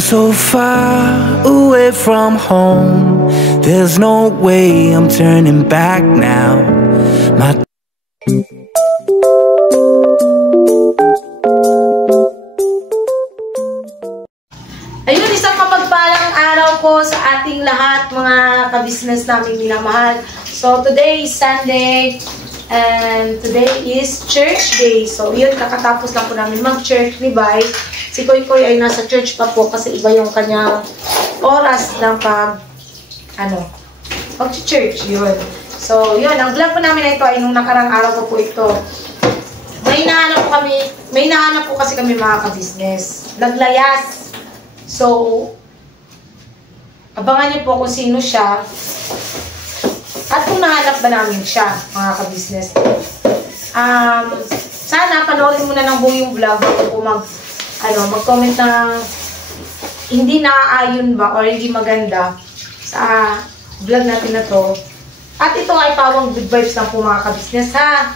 I'm so far away from home. There's no way I'm turning back now. My Ayun, isang mapagpalang araw po sa ating lahat, mga ka-business namin minamahal. So, today is Sunday, and today is church day. So, yun, kakatapos lang po namin mag-church ni Bay. Si Koy Koy ay nasa church pa po kasi iba yung kanyang oras ng mag-church, yun. So, yun, ang vlog po namin na ito ay nung nakarang araw po ito. May nahanap po kasi kami mga ka-business. Naglayas. So, abangan niyo po kung sino siya at kung nahanap ba namin siya, mga ka-business. Sana panoorin mo na ng buong vlog bago po mag-comment na hindi naaayon ba or hindi maganda sa vlog natin na to. At ito ay pawang good vibes lang po, mga ka-business, ha?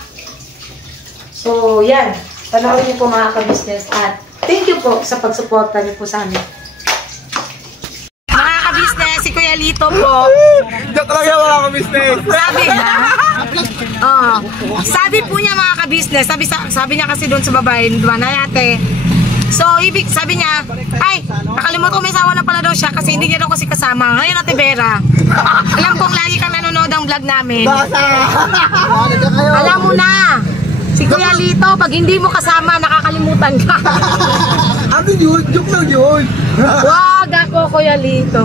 So, yan. Panoorin niyo po, mga ka-business, at thank you po sa pagsuporta niyo po sa amin. Business, si Kuya Lito po. Joke lang yan, mga ka-business. Sabi na? Sabi po niya, mga ka-business, sabi niya kasi doon sa babae, diba na yate. So, sabi niya, ay, nakalimutan ko may sawa na pala daw siya kasi hindi niya daw kasi kasama. Ngayon, Ate Vera, alam kong lagi kang nanonood ang vlog namin. Alam mo na, si Kuya Lito, pag hindi mo kasama, nakakalimutan ka. Ano yun? Joke lang yun. Wag ako, Kuya Lito.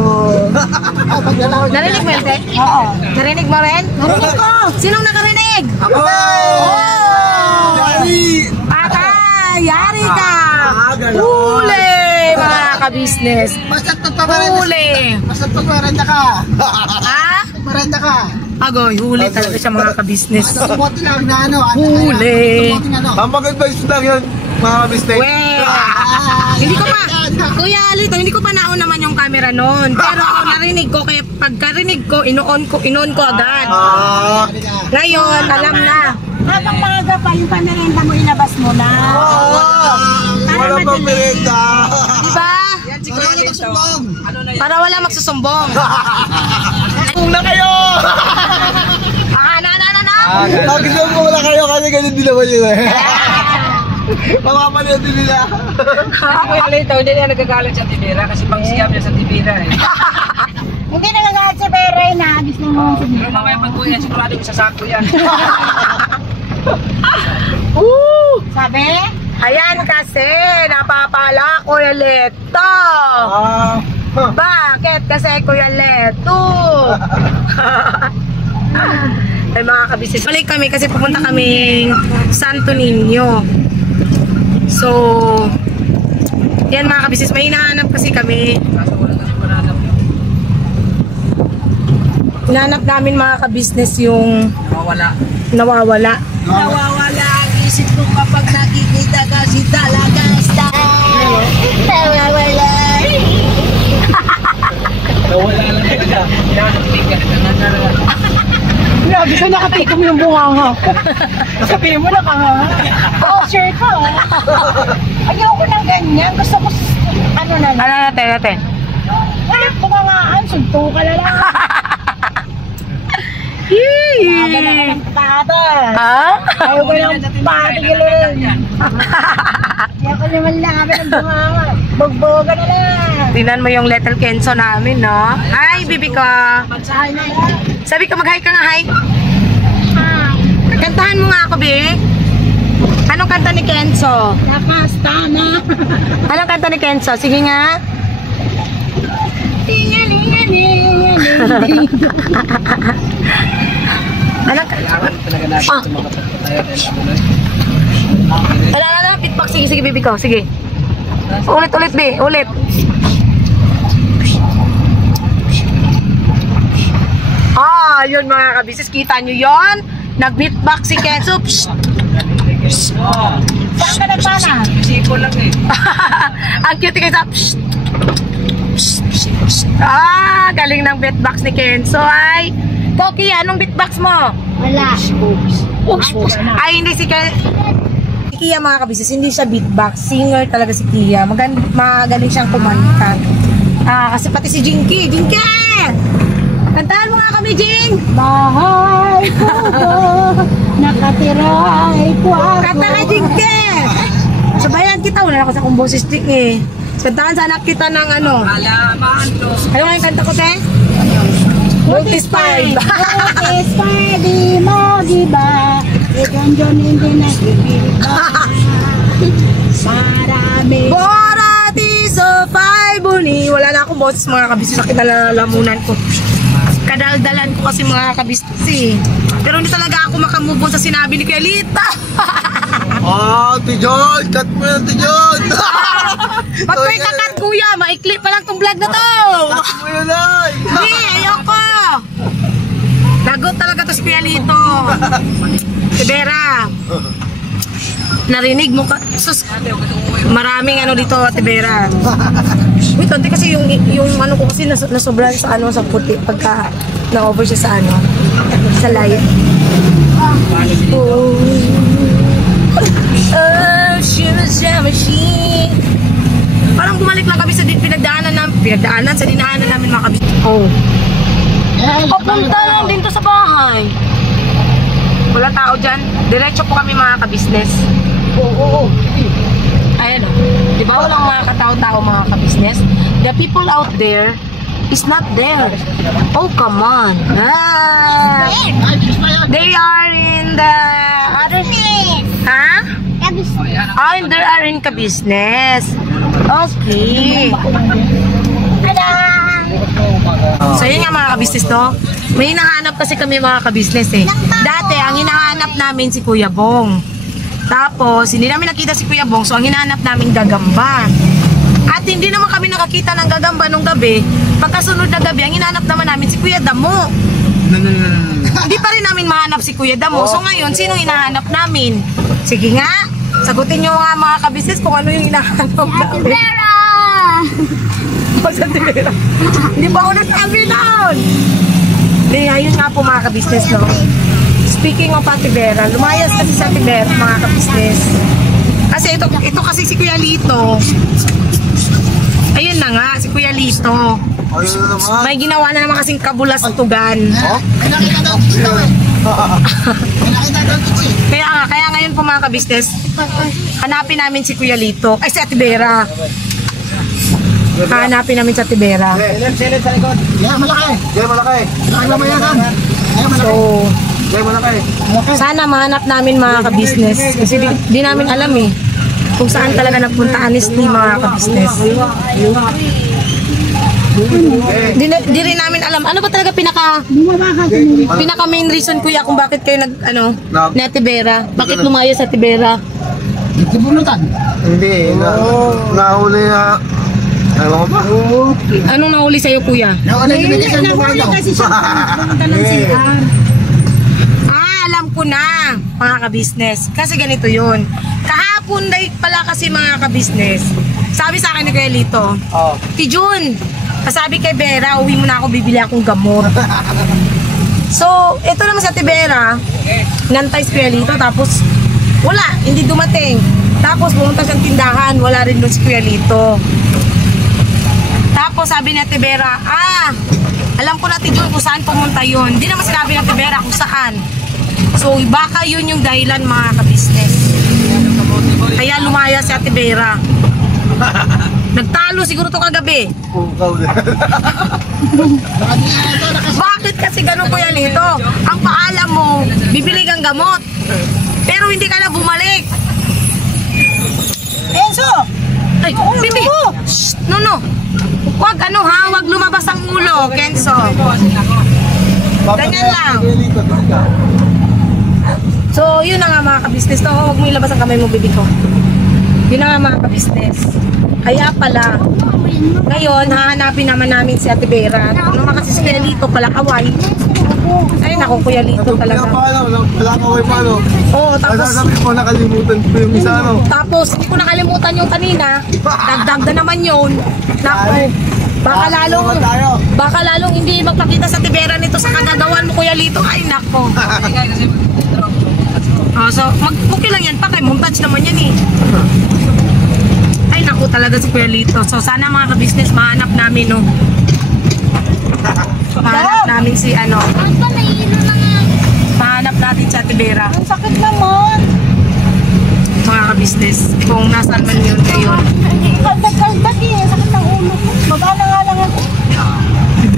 Narinig mo yun, Te? Oo. Narinig mo rin? Narinig ko. Sinong nakarinig? Ako! Yari! Patay! Yari ka! Gano'n. Huli! Mga ka-business. Huli! Basta pag-maranda ka. Ha? Maranda ka. Agoy, huli talaga siya, mga ka-business. Sumote lang na ano. Huli! Ang mag-advise lang yan, mga ka-business. Hindi ko pa, Kuya Lito, hindi ko pa naon naman yung camera noon. Pero narinig ko, kaya pagkarinig ko, inoon ko agad. Ngayon, alam na. Habang maaga pa, yung pamerenda mo, ilabas mo na. Wala pang merenda. Diba? Para wala magsusumbong. Kung na kayo! Nagsusumbong na kayo kasi ganun din naman yun eh. Mamamaliw din nila. Kuya Lito, hindi na nagagalit sa Tibera kasi pang siyam niya sa Tibera eh. Hindi nagagalit si Beray na. Gusto mo. Pero mamaya pag kuya, sigurado yung sasako yan. Sabi? Ayan kasi, napapala Kuya Lito. Bakit kasi Kuya Lito? Ay, mga kabisnes, balik kami kasi pupunta kaming Santo Niño. So, yan mga kabisnes, may hinahanap kasi kami. Hinahanap namin, mga kabisnes, yung nawawala. Nawawala ang isip ko kapag nakikita ka si talaga style. Nawawala. Nawala lang talaga. Grabe ka, nakatikom yung bunganga ko. Sabihin mo, nakanganga. Oh, sure ka. Ayoko ng ganyan. Gusto ko, ano na lang. Ano natin? Bungangaan, sunto ka na lang. Ayaw ka na ng patas. Ha? Ayaw ka ng patigilin. Ayaw ka naman namin ng bunganga. Bugboga na lang. Tingnan mo yung Little Kenzo namin, no? Hi, bibi ko. Magsahay na yan. Sabi ko, mag-hi ka nga, hi. Kantahan mo nga ako, Bi. Anong kanta ni Kenzo? Nakasta na. Anong kanta ni Kenzo? Sige nga. Anong kanta? Beatbox. Sige, bibi ko. Sige. Ulit, Bi. Ulit. Yun, mga kabisnes, kita nyo yun? Nag-beatbox si Kenzo. Saan ka nagpana? Siko lang eh. Ang cute ni Kenzo. Galing ng beatbox ni Kenzo. Ay, Poki, anong beatbox mo? Wala. Ay, hindi si Kia mga kabisnes, hindi siya beatbox. Singer talaga si Kia. Magaling siyang kumanta. Kasi pati si Jinky. Jinky! Kantahan mo nga kami, Jing! Bahay ko ba, nakatiray ko ako. Kanta ka, Jinky! Sabayan kita, wala ako sa kong boses stick eh. Kantahan sana kita ng ano. Alaman ko. Ano nga yung kanta ko, te? Multispied. Multispied, di mo giba. Ikaw dyan hindi nagigiba. Marami. Borati sa five buni. Wala na akong boses mga kabisnes na kinalalamunan ko. Kadaldalan ko kasi mga kabisnes eh. Pero hindi talaga ako makamove on sa sinabi ni Kuya Lita. Tijon! Cut mo yan, Tijon! Ba't ko ikakat kuya? Maikli pa lang tong vlog na to. Cut mo yan, ay! Hindi, ayoko. Lagot talaga to si Kuya Lito. Si Vera. Narinig mo ka? Sus, maraming ano dito, Ate Vera. Wait, ante kasi yung ano ko kasi nasobran sa ano sa puti pagka na-over siya sa ano sa live. Oh, parang bumalik lang kami sa pinagdaanan sa dinaanan namin mga kabis. Oh. Papunta lang din to sa bahay. Wala tao dyan. Diretso po kami mga kabisnes. Oo. Ayan o. Diba walang mga katao-tao mga kabisnes? The people out there is not there. Oh, come on. They are in the other... Ha? Oh, and they are in kabisnes. Okay. So yun nga mga kabisnes no. May hinahanap kasi kami mga kabisnes eh. Dati ang hinahanap namin si Kuya Bong. Tapos hindi namin nakita si Kuya Bong, so ang hinahanap namin gagamba. At hindi naman kami nakakita ng gagamba nung gabi. Pagkasunod na gabi, ang hinahanap naman namin si Kuya Damo. Hindi pa rin namin mahanap si Kuya Damo. So ngayon, sino hinahanap namin? Sige nga, sagutin nyo nga mga kabisnes kung ano yung hinahanap namin. Hindi ba ako nasabi nun? Hindi, ayun nga po mga kabisnes, no? Speaking of Ate Vera, lumayas kasi sa Ate Vera, mga kabisnes. Kasi ito kasi si Kuya Lito. Ayun na nga, si Kuya Lito. May ginawa na naman kasing kabulastugan. Kaya ngayon po mga kabisnes, hanapin namin si Kuya Lito. Ay, si Ate Vera. Hanapin namin sa Tibera. Silent sa likod. Yan, malaki. Yan, malaki. So, sana mahanap namin mga ka-business. Kasi di namin alam eh kung saan talaga nagpunta honestly mga ka-business. Di rin namin alam. Ano ba talaga pinaka main reason kuya kung bakit kayo na Tibera? Bakit lumayo sa Tibera? Hindi. Nahuli na. Anong nahuli sa'yo, kuya? Nahuli kasi siya. Alam ko na, mga ka-business. Kasi ganito yun. Kahapon day pala kasi mga ka-business. Sabi sa akin ni Kuya Lito, Tijun, sabi kay Vera, uwi mo na ako, bibili akong gamot. So, ito naman sa Tibera, nantay si Kuya Lito, tapos wala, hindi dumating. Tapos pumunta siyang tindahan, wala rin doon si Kuya Lito. Tapos sabi ni Ate Vera, alam ko na Tijun kung saan pumunta yun. Hindi naman sinabi ni Ate Vera kung saan. So baka yun yung dahilan mga ka-business. Kaya lumaya si Ate Vera. Nagtalo siguro to kagabi. Bakit kasi ganun Kuya Lito? Ang paalam mo, bibili kang gamot. Pero hindi ka na bumalik. Enzo! Ay, bibi! Shh! No. Wag wag lumabas ang ulo, Kenzo. Ganyan lang. So, yun na nga mga ka-business. Huwag mo ilabas ang kamay mo, bibi ko. Yun na nga mga ka-business. Kaya pala, ngayon, hahanapin naman namin si Ate Vera. Ano nga kasi si Kuya Lito pala kaway. Ay, naku, Kuya Lito talaga. Wala kaway pa, ano? Oo, tapos... Sabi ko, nakalimutan ko yung isa, ano? Tapos, hindi ko nakalimutan yung kanina. Dagdag na naman yun. Naku, baka lalong hindi magpakita sa Tibera nito sa kagagawan mo, Kuya Lito. Ay, naku. So, okay lang yan pa kay montage naman yan eh. Ay, naku talaga si Kuya Lito. So, sana mga ka-business, mahanap namin, no? Mahanap namin si, ano, mahanap natin si Ate Vera. Ang sakit naman. Mga ka-business, kung nasaan man yun ngayon. Kaldag eh. Sakit ng ulo ko. Baba na nga lang ako.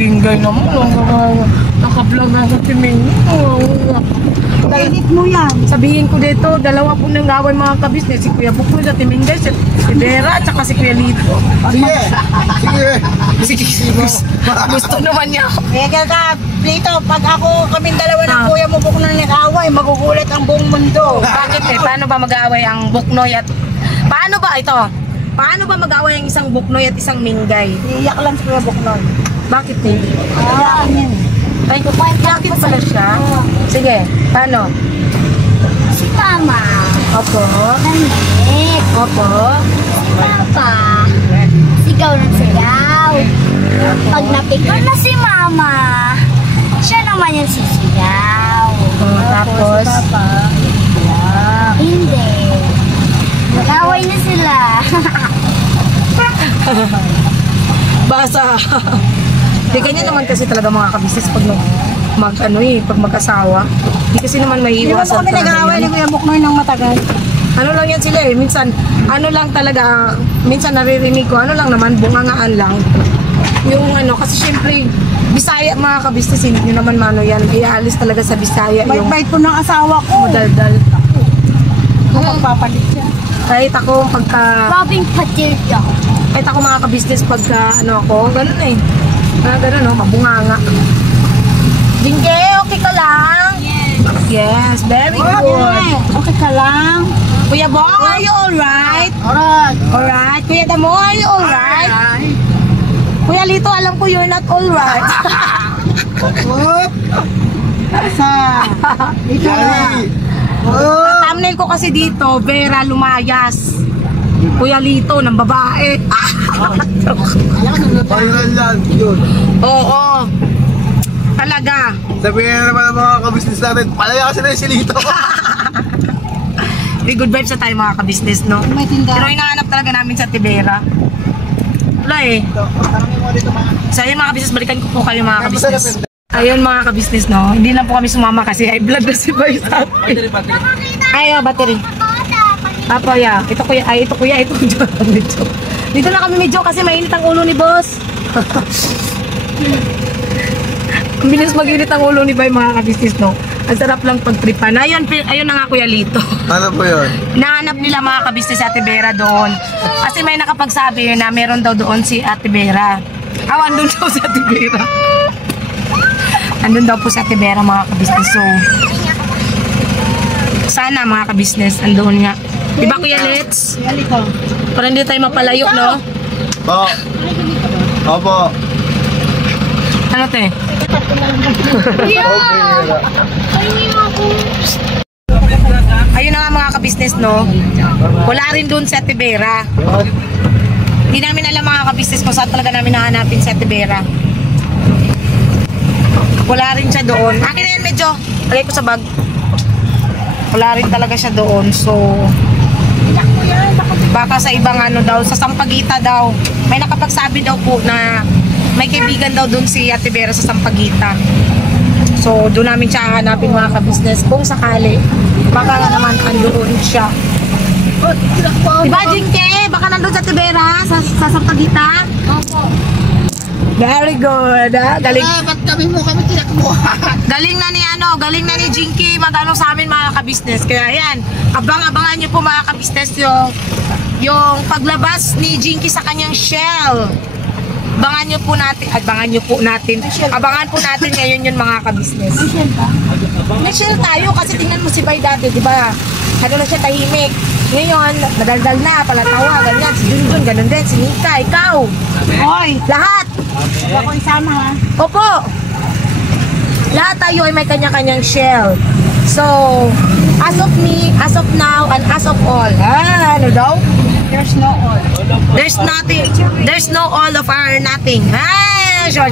Bingay naman, naka-vlog na sa timing. Edit mo yan. Sabihin ko dito, dalawa po nang gawan mga ka-business. Si Kuya Bukno sa Timingay, si Vera, at saka si Kuya Lito. Sige. Gusto naman niya ako. Kaya ka, Lito, pag ako kaming dalawa ng kuya mo Buknoy na nag-away, magugulat ang buong mundo. Bakit eh? Paano ba mag-aaway ang Buknoy at... Paano ba ito? Paano ba mag-aaway ang isang Buknoy at isang Mingay? Iiyak lang si Kuya Buknoy. Bakit eh? Iyakan yan. Ay, bakit pala siya? Sige, paano? Si Mama. Opo. Nanit. Opo. Si Papa. Sigaw ng sigaw. Pag napikon na si Mama, siya naman yung sisigaw. Tapos? Hindi. Nag-away na sila. Basa. Di ganyan naman kasi talaga mga kabisnes pag pag mag-asawa. Di kasi naman may Hindi mo iwasan kami nag-away ni Kuya Buknoy ng matagal. Ano lang yan sila eh. Minsan, ano lang talaga, minsan naririnig ko, ano lang naman, bungangaan lang. Yung ano, kasi syempre, Bisaya mga kabisnes, hindi nyo naman mano yan. Iaalis talaga sa Bisaya yung Bait-bait po ng asawa ko. madaldal. Magpapalit siya. Kahit ako pagka, Robin Patillo. kahit ako mga kabisnes pagka ano ako, ganun eh. Ganun no, mabunganga. Jingke, okay ka lang? Yes, very good. Okay ka lang? Kuya Bong, are you alright? Alright. Alright. Kuya Damo, are you alright? Kuya Lito, alam ko you're not alright. Dito na. Ang thumbnail ko kasi dito, Vera Lumayas. Kuya Lito, ng babae. Viral yan. Yun. Oo. Talaga. Sabihin na naman ng mga kabisnes natin, palaya kasi na yung silito. May good vibes na tayo mga kabisnes, no? May tindahan. Pero hinahanap talaga namin sa Tibera. Wala eh. So ayun mga kabisnes, balikan ko po kayo mga kabisnes. Ayun mga kabisnes, no? Hindi lang po kami sumama kasi ay vlog na si Boy sa atin. Ay, battery. Apo, yeah. Ito kuya, ito medyo. Dito na kami medyo kasi mainit ang ulo ni boss. Ang bilis mag-init ang ulo ni Boy mga kabisnes, no? Ang sarap lang pagtripan. Ayun na nga Kuya Lito. Ano po yun? Nahanap nila mga kabisnes si Ate Vera doon. Kasi may nakapagsabi na meron daw doon si Ate Vera. Andun daw si Ate Vera. Andun daw po si Ate Vera mga kabisnes. So, sana mga kabisnes, andun nga. Diba Kuya Let's? Para hindi tayo mapalayo, no? Po. Opo. Ano te? Ayun na nga mga kabisnes, no? Wala rin doon si Ate Vera. Hindi namin alam mga kabisnes kung saan talaga namin nahanapin si Ate Vera. Wala rin siya doon. Akin na yan medyo. Lagay ko sa bag. Wala rin talaga siya doon. So, baka sa ibang ano daw, sa Sampaguita daw. May nakapagsabi daw po na may kaibigan daw doon si Ate Vera sa Sampaguita. So, doon namin siya hanapin mga kabisnes. Kung sakali, baka nga naman andoon siya. Diba, Jinke? Baka nandun sa Ate Vera sa Sampaguita? Opo. Very good. Galing. Ba't kami tinakbo? Galing na ni Jinky magano sa amin mga kabisnes. Kaya yan, abangan nyo po mga kabisnes yung paglabas ni Jinky sa kanyang shell. Abangan po natin ngayon yun mga kabisnes. May shell tayo kasi tingnan mo si Bay dati, di ba? Ano na siya, tahimik. Ngayon, nadaldal na, palatawa, ganyan. Si Junjun, ganun din. Si Nika, ikaw. Hoy, lahat. Ako isama ha. Opo. Lahat tayo ay may kanya-kanyang shell. So, as of now, and as of all. Ano daw? There's no all. There's nothing. There's no all of our nothing. Joke.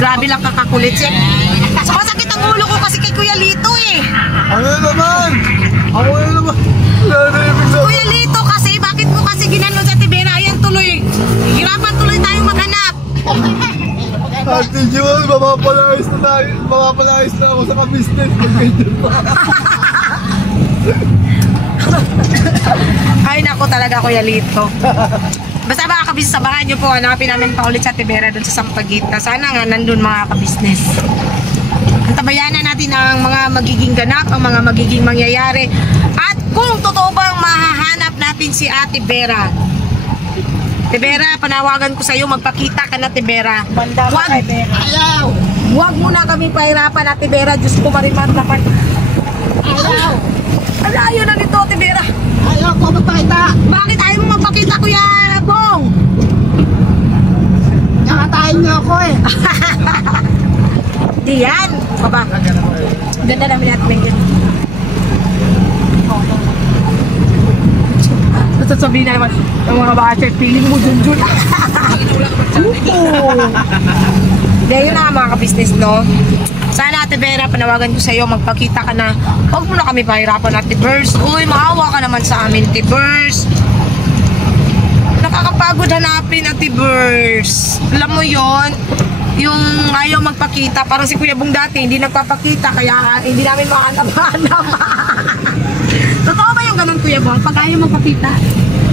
Grabe lang kakakulit siya. Sumasakit ang ulo ko kasi kay Kuya Lito eh. Ano naman? Ako na naman. Wala na ibig sabihin. Kuya Lito kasi, bakit mo kasi ginanon sa Tibera? Ayan tuloy. Hirapan tuloy tayong maghanap. Ate Jewel, mapapalayas na tayo. Mapapalayas na ako sa ka-business. Ay nako talaga Kuya Lito. Basta mga kabisnes, sabangan nyo po. Hanapin namin pa ulit sa Tibera doon sa Sampaguita. Sana nga nandun mga kabisnes. Antabayanan natin ang mga magiging ganap, ang mga magiging mangyayari. At kung totoo bang mahahanap natin si Ate Vera. Tibera, panawagan ko sa iyo, magpakita ka na Tibera. Huwag mo na kami pahirapan Ate Vera. Diyos ko mariman naman. Ayaw. Alayo na nito Tibera. Ayaw ko magpakita. Bakit ayaw mo magpakita Kuya Bong? Nakatayin niyo ako eh. Di yan. Baba. Ganda namin at Megan. Sasabihin na naman ng mga bata, feeling mo Junjun. Hindi, yun na mga ka-business, no? Sana Ate Vera, panawagan ko sa iyo, magpakita ka na. Huwag mo na kami pahirapan Ate Bers. Uy, maawa ka naman sa amin Ate Bers. Nakakapagod hanapin Ate Bers. Alam mo yon, yung ayaw magpakita, parang si Kuya Bong dati hindi nagpapakita, kaya hindi namin mahanap-hanap. Totoo ba yung ganun Kuya Bong? Pag ayaw magpakita?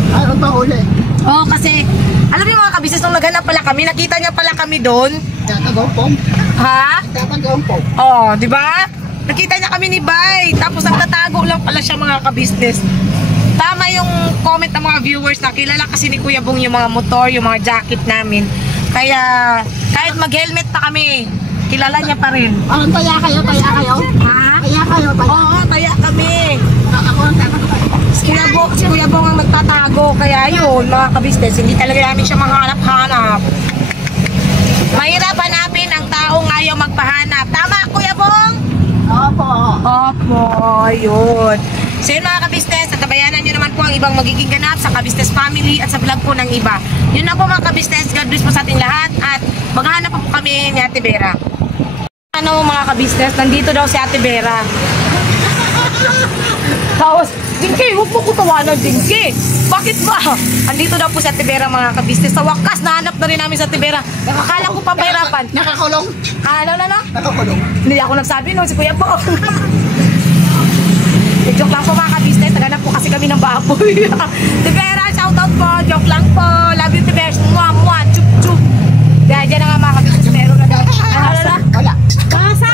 Ano ba uli? Oo, kasi alam niyo mga kabisnes, nung naghanap pala kami, nakita niya pala kami doon. Tatagampong. Ha? Tatagampong. Oo, di ba? Nakita niya kami ni Bay. Tapos nagtatago lang pala siya mga kabisnes. Tama yung comment ng mga viewers na kilala kasi ni Kuya Bong yung mga motor, yung mga jacket namin. Kaya kahit mag-helmet pa kami, kilala niya pa rin. Anong taya kayo? Taya kayo? Ha? Taya kayo? Taya. Oo, taya kami. Ako ang tatagampong. Si Kuya Bong ang nagtatago. Kaya yun, mga kabisnes, hindi talaga namin siya manghanap-hanap. Mahirap hanapin ang taong ayaw magpahanap. Tama, Kuya Bong? Opo. Opo, yun. So yun mga kabisnes, natabayanan nyo naman po ang ibang magiging ganap sa Kabisnes Family at sa vlog po ng iba. Yun na po mga kabisnes, God bless po sa ating lahat at maghahanap po kami ni Ate Vera. Ano mga kabisnes, nandito daw si Ate Vera. Tapos, Dinky, huwag mo ko tawanan, Dinky. Bakit ba? Andito daw po si Ate Vera mga kabisnes. Sa wakas, nahanap na rin namin si Ate Vera. Nakakala ko papahirapan. Nakakulong. Ano? Nakakulong. Hindi ako nagsabi, no? Si Kuya po. Joke lang po mga kabisnes. Naganap po kasi kami ng baboy. Ate Vera, shoutout po. Joke lang po. Love you, Ate Vera. Mwah, chup, chup. Dahil dyan na nga mga kabisnes. Meron na daw. Ano na? Wala. Basa!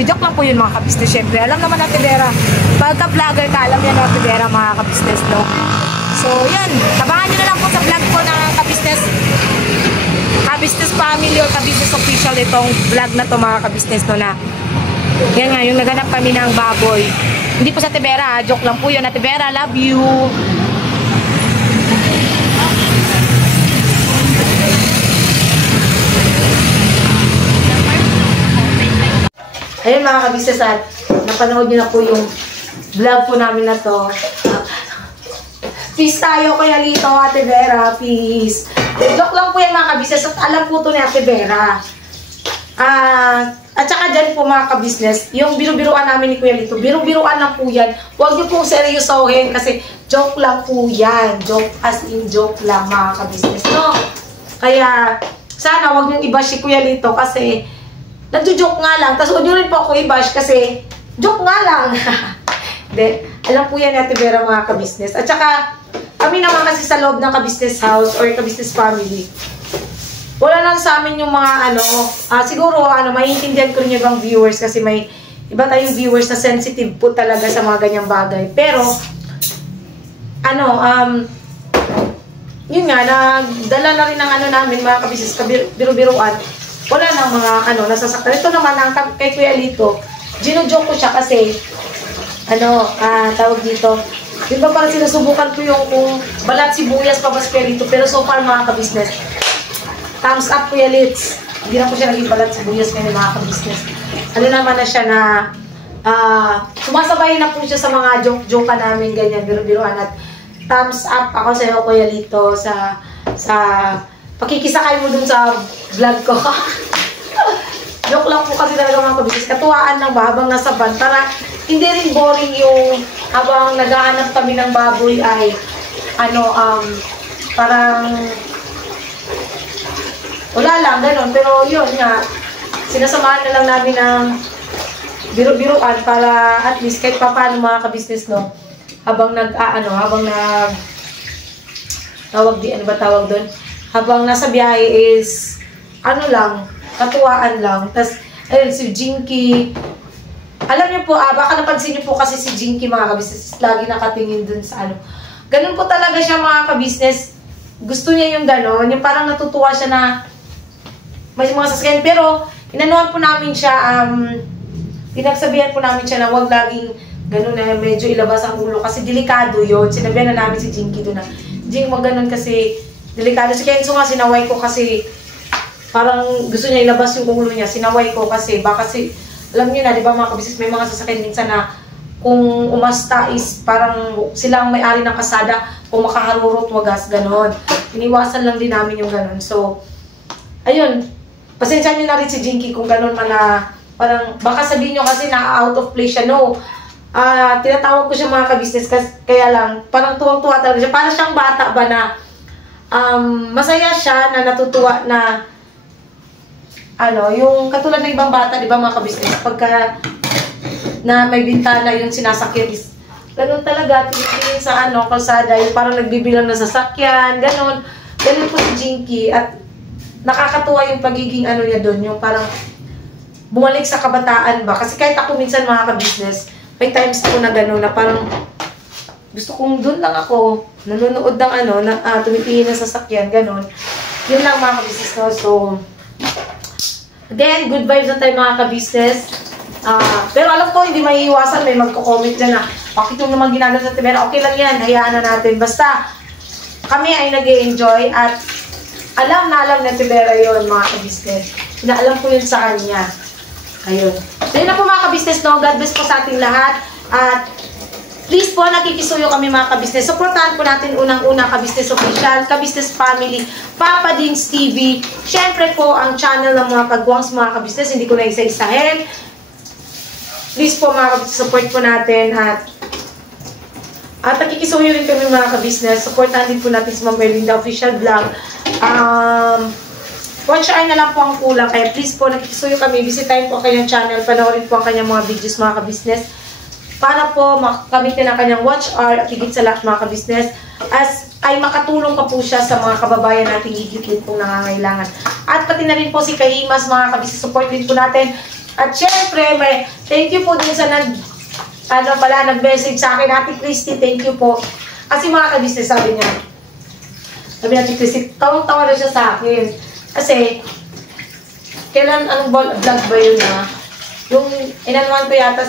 Joke lang po yun mga kabisnes. Siyempre, alam naman Ate Vera. Pagka-vlogger ka, alam yan Ate Vera mga kabisnes, no? So, yan. Tabangan nyo na lang po sa vlog ko ng kabisnes. Kabisnes Family or Kabisnes Official itong vlog na to mga kabisnes, no, na yan nga, yung naganap kami ng baboy. Hindi po sa Ate Vera, joke lang po yun. Ate Vera, love you. Ayun mga kabisnes, at napanood nyo na po yung vlog po namin na to. Peace tayo Kuya Lito, Ate Vera, peace. Joke lang po yan mga kabisnes at alam po to ni Ate Vera. At saka dyan po mga kabisnes, yung biru-biruan namin ni Kuya Lito, biru-biruan lang po yan. Huwag nyo pong seryosohin kasi joke lang po yan. Joke as in joke lang mga kabisnes, no? Kaya sana huwag nyo i-bash si Kuya Lito kasi nagjo-joke nga lang. Tapos huwag nyo rin po ako i-bash kasi joke nga lang. Hindi, alam po yan ni Ate Vera mga kabisnes. At saka kami naman kasi sa loob ng kabisnes house or kabisnes family, wala lang sa amin yung mga siguro maiintindihan ko rin yung ibang viewers kasi may iba tayong viewers na sensitive po talaga sa mga ganyang bagay. Pero yun nga, nagdala na rin ng namin mga kabisnes, biru-biruan. Wala nang mga nasasaktan. Ito naman kay Kuya Lito, gino-joke ko siya kasi tawag dito, di ba parang sinusubukan ko yung kung balat sibuyas pa ba si Kuya Lito, pero so far mga kabisnes, thumbs up Kuya Litz. Hindi na po siya naging balat sibuyas ngayon mga kabisnes. Naman na siya na sumasabay na po siya sa mga joke-joke namin, ganyan, biro-biroan, at thumbs up ako sa iyo Kuya Lito sa pakikisakay mo dun sa vlog ko. Joke lang po kasi talaga mga kabisnes. Katuwaan lang ba habang nasa van para hindi rin boring yung habang naghahanap kami ng baboy ay parang wala lang, ganun. Pero yun nga, sinasamahan na lang namin ng biro-biroan para at least kahit pa paano mga kabisnes, no? Habang tawag doon? Habang nasa biyahe is, katuwaan lang. Tapos, ayun, si Jinky. Alam niyo po, baka napansin niyo po kasi si Jinky mga kabisnes, lagi nakatingin dun sa Ganun po talaga siya mga kabisnes. Gusto niya yung gano'n, yung parang natutuwa siya na may mga sasakyan. Pero, inanuhan po namin siya, pinagsabihan po namin siya na huwag laging gano'n na medyo ilabas ang ulo kasi delikado yun. Sinabihan na namin si Jinky doon na, Jing, wag gano'n kasi delikado. Si Kenzo nga, sinaway ko kasi parang gusto niya ilabas yung ulo niya. Sinaway ko kasi, alam niyo na, di ba mga kabisnes, may mga sasakyan minsan na kung umasta is parang sila ang may-ari ng kasada, kung makaharurot, wagas, gano'n. Iniwasan lang din namin yung gano'n. So, ayun, pasensya niyo na rin si Jinky kung gano'n man na, parang, baka sabihin niyo kasi na out of place siya. No, tinatawag ko siya mga kabisnes, kaya lang, parang tuwang-tuwa talaga siya. Parang siyang bata ba na, masaya siya na natutuwa na, yung katulad ng ibang bata, di ba mga kabisnes, pagka, na may bintana yung sinasakyan is ganun talaga, tinitingin sa kalsada, yung parang nagbibilang na sasakyan, ganun po si Jinky at nakakatuwa yung pagiging niya doon, yung parang bumalik sa kabataan ba, kasi kahit ako minsan mga kabisnes, may times ko na ganun na parang gusto kong doon lang ako, nanonood ng tumitingin ng sasakyan, ganun, yun lang mga kabisnes, no? So again, good vibes na tayo mga kabisnes. Pero alam ko, hindi maiiwasan, may magko-comment dyan na, bakit yung naman ginagawa sa Tibera? Okay lang yan, hayaan na natin. Basta, kami ay nag-e-enjoy at alam na Tibera yun, mga kabisnes. Inaalam ko yun sa kanya. Ayun. So, yun na po mga kabisnes, no? God bless po sa ating lahat. At, please po, nakikisuyo kami mga kabisnes. Supportahan po natin unang-una Kabisnes Official, Kabisnes Family, Papa Dins TV. Siyempre po, ang channel ng mga kagwangs mga kabisnes, hindi ko na isa-isahin. Please po mga kabisnes, support po natin at nakikisuyo rin kami mga kabisnes. Supportahan din po natin si Ma'am Erlinda Official Vlog. Watch hour na lang po ang kulang. Kaya please po, nakikisuyo kami. Visitahin po ang kanyang channel. Panoorin po ang kanyang mga videos mga kabisnes. Para po makakamitin ang kanyang watch hour at higit sa lahat mga kabisnes. Ay makatulong pa po siya sa mga kababayan nating higit din pong nangangailangan. At pati na rin po si Kahimas mga kabisnes. Support din po natin. At syempre, thank you po din sa nag-message sa akin. Ate Christy, thank you po. Kasi mga kabisnes, sabi Ate Christy, tawang-tawa na siya sa akin. Kasi, kailan, vlog ba yun yung inanuan ko yata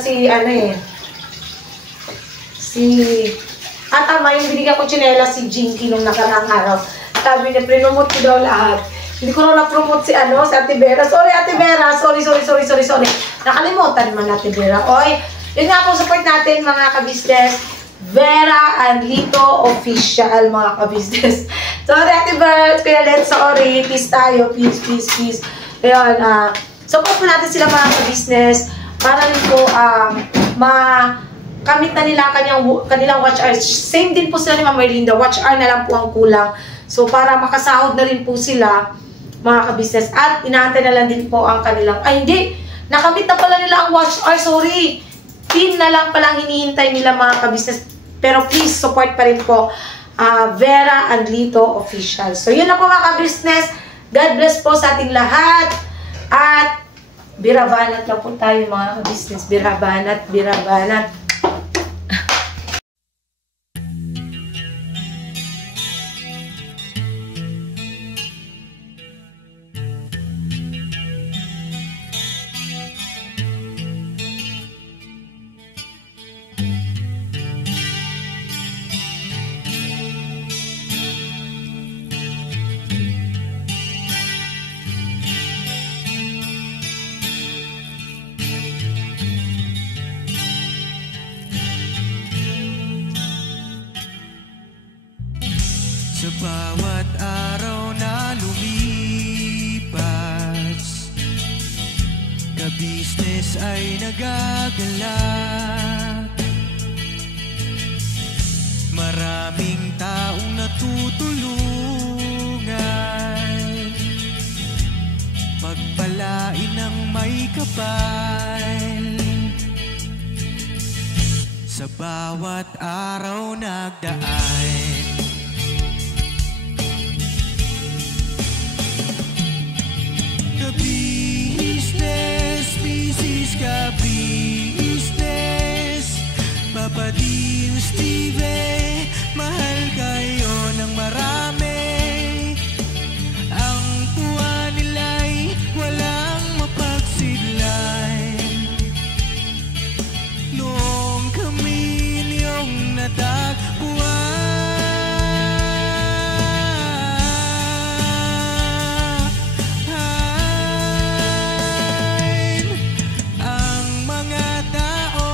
tama, yung binigyan ko tsinela si Jinky nung nakaraang araw. Sabi niya, prinomote ko daw lahat. Hindi ko na na-promote si Ate Vera. Sorry, Ate Vera. Sorry. Nakalimutan naman Ate Vera. Oy, yun nga po, support natin mga kabisnes. Vera and Lito Official, mga kabisnes. Sorry, Ate Vera. Kaya sorry. Peace tayo. Peace. Ayun, support po natin sila mga kabisnes. Para rin po, kamit na nila kanilang watch hour. Same din po sila ni Ma'am Erlinda. Watch hour na lang po ang kulang. So, para makasahod na rin po sila, mga kabisnes. At inaantay na lang din po ang kanilang, hindi, nakamit na pala nila ang watch hour, sorry. Pin na lang pala ang hinihintay nila mga kabisnes. Pero please, support pa rin po Vera and Lito Official. So, yun na po mga kabisnes. God bless po sa ating lahat. At, birabanat lang po tayo mga kabisnes. Birabanat. Sa bawat araw na lumipas Ka-business ay nagagalak, maraming taong natutulungan, pagpalain ng may kapal, sa bawat araw nagdaan. Ka-business, business ka-business, Papa Dio, Steve, mahal kayo ng marami. Ang tuwa nila'y walang mapagsidlan. Noong kami niyong natagpuan, ang mga tao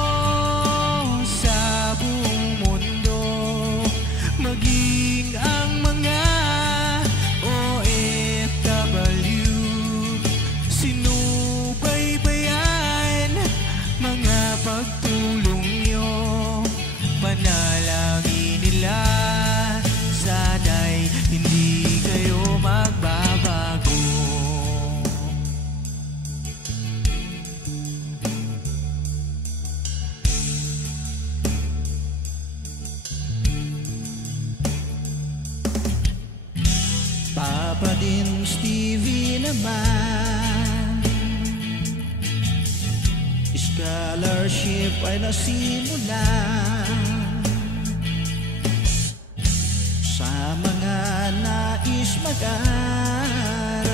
sa buong mundo, maging ang mga OFW, sinubaybayan mga pagtulong nyo, panalangin nila, sana'y hindi kayo magbabago. Papa din Stevie naman, scholarship ay nasimula sa mga nais mag-aral.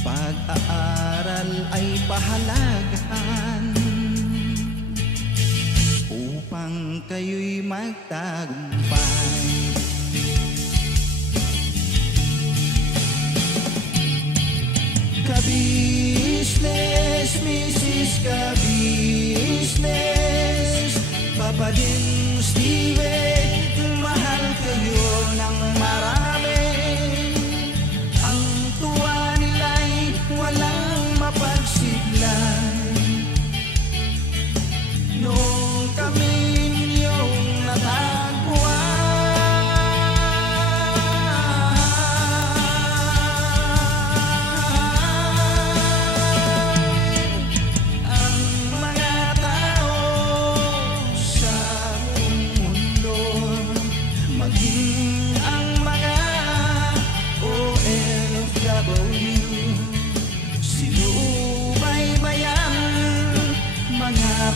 Pag-aaral ay pahalagahan upang kayo'y magtagumpay. Ka-business, Mrs. Ka-business, Papa din Steve, mahal kayo ng marami. Ang tuwa nila'y walang mapagsiglan. Noong kami ninyong natagpuan,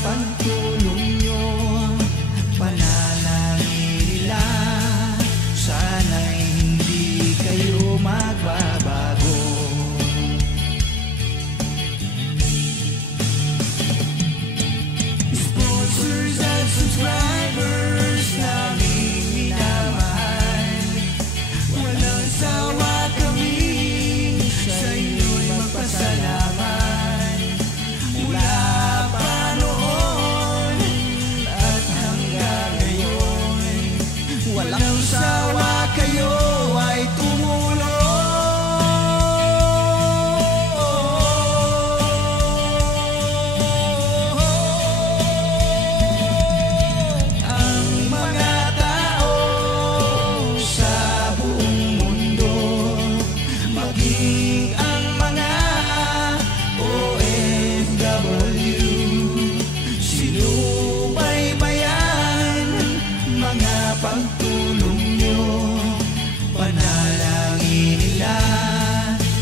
pagtulong nyo, panalangin nila, sana'y hindi kayo magbabago. Sponsors at subscribers naming minamahal, walang sawa kami sa inyo'y magpasalamat. Mula pa noon at hanggang ngayon, walang sawa kayo ay tumulong. Ang mga tao sa buong mundo, maging ang mga OFW, sinubaybayan mga pagtulong nyo, panalangin nila,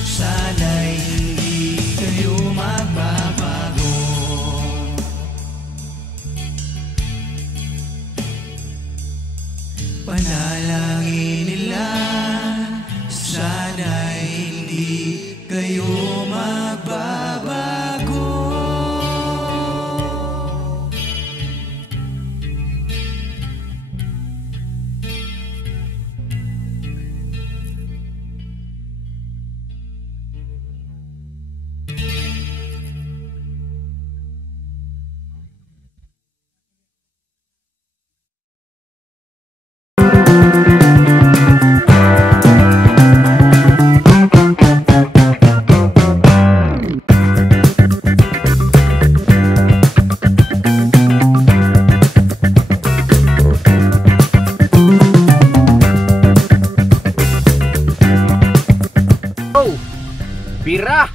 sana'y hindi kayo magbabago. Panalangin nila, sana'y hindi kayo magbabago. tibira.